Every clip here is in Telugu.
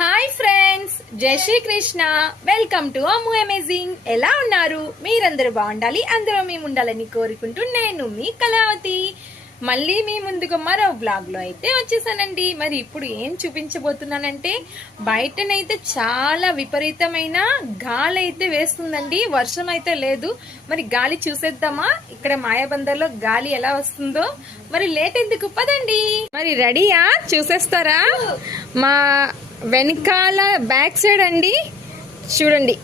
హాయ్ ఫ్రెండ్స్, జై Srikrishna. Welcome to Ammu amazing. ఎలా ఉన్నారు? మీరందరూ బాగుండాలి, అందరూ మేము ఉండాలని కోరుకుంటూ నేను మీ కళావతి మళ్ళీ మీ ముందుకు మరో బ్లాగ్ లో అయితే వచ్చేసానండి. మరి ఇప్పుడు ఏం చూపించబోతున్నానంటే, బయటనైతే చాలా విపరీతమైన గాలి అయితే వేస్తుందండి. వర్షం అయితే లేదు. మరి గాలి చూసేద్దామా? ఇక్కడ మాయాబందర్లో గాలి ఎలా వస్తుందో. మరి లేట్ ఎందుకు, పదండి. మరి రెడీయా? చూసేస్తారా? మా వెనకాల బ్యాక్ సైడ్ అండి, చూడండి,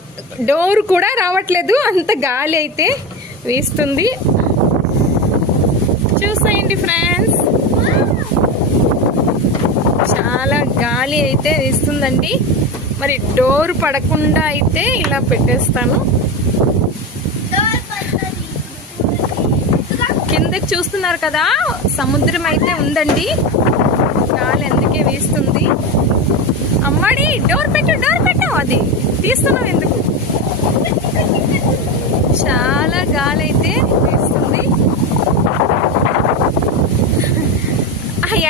డోర్ కూడా రావట్లేదు, అంత గాలి అయితే వీస్తుంది. చూసేయండి ఫ్రెండ్స్, చాలా గాలి అయితే వీస్తుందండి. మరి డోర్ పడకుండా అయితే ఇలా పెట్టేస్తాను. కిందకి చూస్తున్నారు కదా, సముద్రం అయితే ఉందండి. గాలి అందుకే వీస్తుంది. అమ్మాడి, డోర్ పెట్టు, డోర్ పెట్టు. అది తీస్తున్నావు ఎందుకు? చాలా గాలి అయితే వీస్తుంది.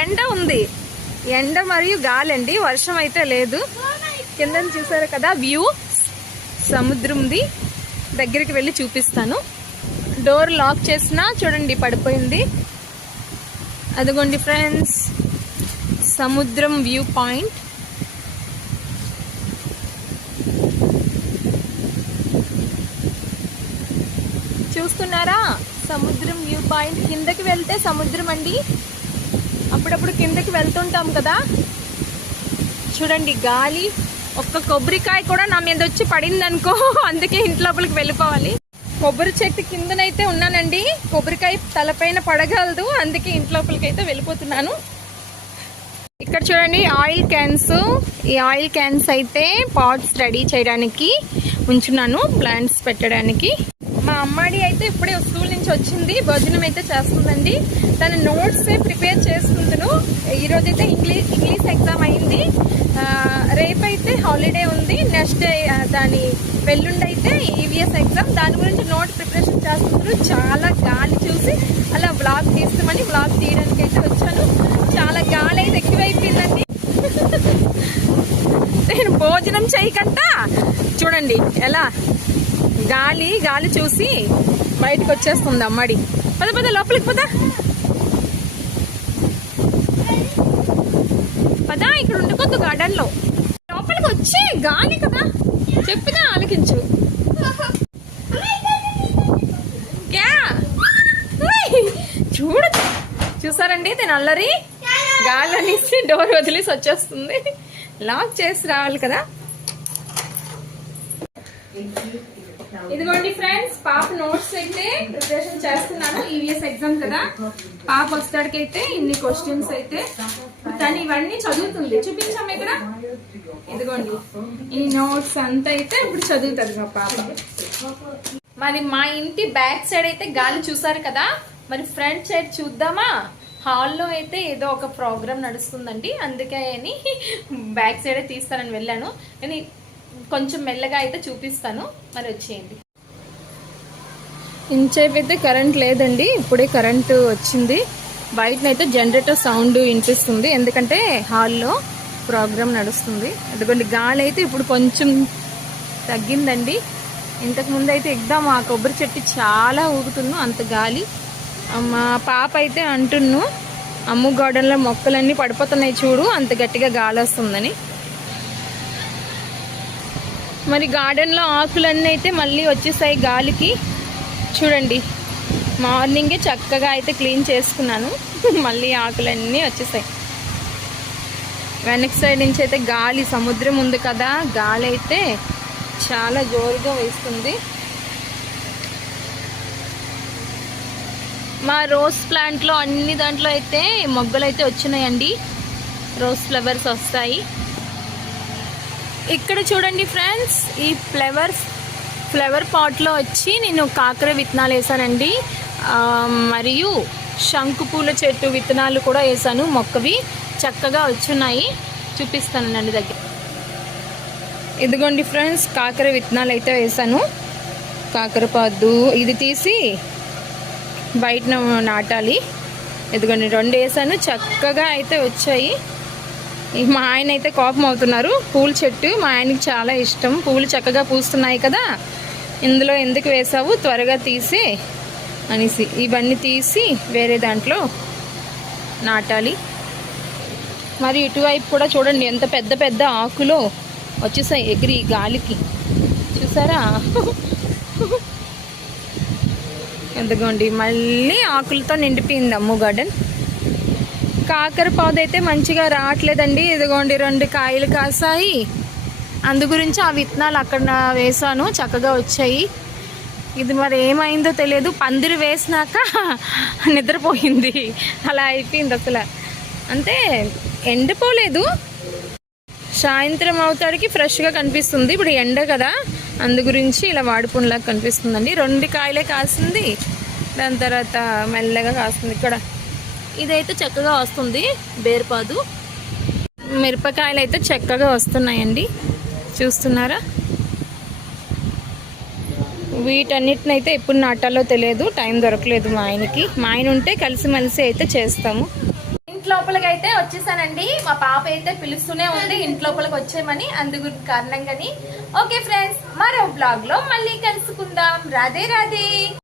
ఎండ ఉంది, ఎండ మరియు గాలి అండి. వర్షం అయితే లేదు. కింద చూసారు కదా వ్యూ, సముద్రంది. దగ్గరికి వెళ్ళి చూపిస్తాను. డోర్ లాక్ చేసినా చూడండి పడిపోయింది. అదిగోండి ఫ్రెండ్స్, సముద్రం వ్యూ పాయింట్. చూస్తున్నారా? సముద్రం వ్యూ పాయింట్. కిందకి వెళ్తే సముద్రం అండి. అప్పుడప్పుడు కిందకి వెళ్తుంటాం కదా. చూడండి గాలి. ఒక్క కొబ్బరికాయ కూడా నా మీద వచ్చి పడింది అనుకో, అందుకే ఇంట్లోపలికి వెళ్ళిపోవాలి. కొబ్బరి చెట్టు కిందనైతే ఉన్నానండి. కొబ్బరికాయ తలపైన పడగలదు, అందుకే ఇంట్లోపలికి అయితే వెళ్ళిపోతున్నాను. ఇక్కడ చూడండి ఆయిల్ క్యాన్స్. ఈ ఆయిల్ క్యాన్స్ అయితే పాట్స్ రెడీ చేయడానికి ఉంచున్నాను, ప్లాంట్స్ పెట్టడానికి. మా అమ్మాడి అయితే ఇప్పుడే స్కూల్ నుంచి వచ్చింది, భోజనం అయితే చేస్తుందండి. తన నోట్స్ ప్రిపేర్ చేసుకుంటాను. ఈరోజు అయితే ఇంగ్లీష్ ఎగ్జామ్ అయింది. రేపైతే హాలిడే ఉంది. నెక్స్ట్ దాని వెల్లుండి అయితే ఈవీఎస్ ఎగ్జామ్. దాని గురించి నోట్ ప్రిపరేషన్ చేస్తున్నారు. చాలా గాలి చూసి అలా వ్లాగ్ తీస్తామని వ్లాగ్ తీయడానికి అయితే వచ్చాను. చాలా గాలి అయితే ఎక్కువైపోయిందండి. నేను భోజనం చేయకుండా చూడండి ఎలా గాలి గాలి చూసి బయటకు వచ్చేస్తుంది అమ్మాడి. పద పద లోపలికి పద పద. ఇక్కడ ఉండకొద్దు గార్డెన్ లో, లోపలికి వచ్చే గాలి కదా, చెప్పినా ఆలకించు. చూసారండి నేను అల్లరి. గాలి అనేసి డోర్ వదిలేసి వచ్చేస్తుంది. లాక్ చేసి రావాలి కదా. ఇదిగోండి ఫ్రెండ్స్, పాప నోట్స్ అయితే ప్రిపరేషన్ చేస్తున్నాను. ఈవీఎస్ ఎగ్జామ్ కదా, పాప వస్తాడికైతే ఇన్ని క్వశ్చన్స్ అయితే తను ఇవన్నీ చదువుతుంది. చూపించాము ఇక్కడ. ఇదిగోండి ఈ నోట్స్ అంతా అయితే ఇప్పుడు చదువుతుంది మా పాప. మరి మా ఇంటి బ్యాక్ సైడ్ అయితే గాలి చూసారు కదా. మరి ఫ్రంట్ సైడ్ చూద్దామా? హాల్లో అయితే ఏదో ఒక ప్రోగ్రామ్ నడుస్తుందండి, అందుకే అని బ్యాక్ సైడే తీస్తానని వెళ్ళాను. కానీ కొంచెం మెల్లగా అయితే చూపిస్తాను. మరి వచ్చేయండి. ఇంచేపు అయితే కరెంట్ లేదండి, ఇప్పుడే కరెంటు వచ్చింది. బయటనైతే జనరేటర్ సౌండ్ వినిపిస్తుంది, ఎందుకంటే హాల్లో ప్రోగ్రామ్ నడుస్తుంది. అదిగోండి గాలి అయితే ఇప్పుడు కొంచెం తగ్గిందండి. ఇంతకు ముందు అయితే ఎగ్దాం ఆ కొబ్బరి చెట్టు చాలా ఊగుతున్నాను, అంత గాలి. మా పాప అయితే అంటున్ను, అమ్ము గార్డెన్లో మొక్కలన్నీ పడిపోతున్నాయి చూడు, అంత గట్టిగా గాలి వస్తుందని. మరి గార్డెన్లో ఆకులన్నీ అయితే మళ్ళీ వచ్చేసాయి గాలికి. చూడండి మార్నింగే చక్కగా అయితే క్లీన్ చేసుకున్నాను, మళ్ళీ ఆకులన్నీ వచ్చేసాయి. వెనక్ సైడ్ నుంచి అయితే గాలి, సముద్రం ఉంది కదా, గాలి అయితే చాలా జోరుగా వేస్తుంది. మా రోజ్ ప్లాంట్లో అన్ని దాంట్లో అయితే మొగ్గలు అయితే వచ్చినాయండి. రోజ్ ఫ్లవర్స్ వస్తాయి. ఇక్కడ చూడండి ఫ్రెండ్స్, ఈ ఫ్లవర్ పాట్లో వచ్చి నేను కాకర విత్తనాలు వేసానండి. మరియు శంకుపూల చెట్టు విత్తనాలు కూడా వేసాను. మొక్కవి చక్కగా వచ్చున్నాయి, చూపిస్తానండి దగ్గర. ఇదిగోండి ఫ్రెండ్స్, కాకర విత్తనాలు అయితే వేసాను. కాకరపాదు ఇది తీసి బయట నాటాలి. ఇదిగోండి 2 వేసాను, చక్కగా అయితే వచ్చాయి. మా ఆయన అయితే కోపం అవుతున్నారు. పూల చెట్టు మా ఆయనకి చాలా ఇష్టం. పూలు చక్కగా పూస్తున్నాయి కదా, ఇందులో ఎందుకు వేసావు, త్వరగా తీసి అనేసి ఇవన్నీ తీసి వేరే దాంట్లో నాటాలి. మరి ఇటువైపు కూడా చూడండి ఎంత పెద్ద పెద్ద ఆకులు వచ్చేసాయి ఎగిరి గాలికి, చూసారా? ఎందుకోండి మళ్ళీ ఆకులతో నిండిపోయింది అమ్ము గార్డెన్. కాకర పాదు అయితే మంచిగా రావట్లేదండి. ఇదిగోండి 2 కాయలు కాసాయి. అందు గురించి ఆ విత్తనాలు అక్కడ వేసాను, చక్కగా వచ్చాయి. ఇది మరి ఏమైందో తెలియదు, పందిరి వేసినాక నిద్రపోయింది, అలా అయిపోయింది. అసలు అంటే ఎండిపోలేదు, సాయంత్రం అవుతాడికి ఫ్రెష్గా కనిపిస్తుంది. ఇప్పుడు ఎండ కదా, అందు గురించి ఇలా వాడిపుండ్లాగా కనిపిస్తుందండి. 2 కాయలే కాసింది, దాని తర్వాత మెల్లగా కాస్తుంది. ఇక్కడ ఇదైతే చక్కగా వస్తుంది బేరుపాదు. మిరపకాయలు అయితే చక్కగా వస్తున్నాయండి, చూస్తున్నారా? వీటన్నిటినైతే ఎప్పుడు నాటాలో తెలియదు, టైం దొరకలేదు మా ఆయనకి. మా ఆయన ఉంటే కలిసిమెలిసి అయితే చేస్తాము. ఇంట్లోపలికి అయితే వచ్చేసానండి. మా పాప అయితే పిలుస్తూనే ఉంది ఇంట్లోపలికి వచ్చేయమని, అందుకు కారణంగాని. ఓకే ఫ్రెండ్స్, మరో బ్లాగ్ లో మళ్ళీ కలుసుకుందాం. రాధే రాధే.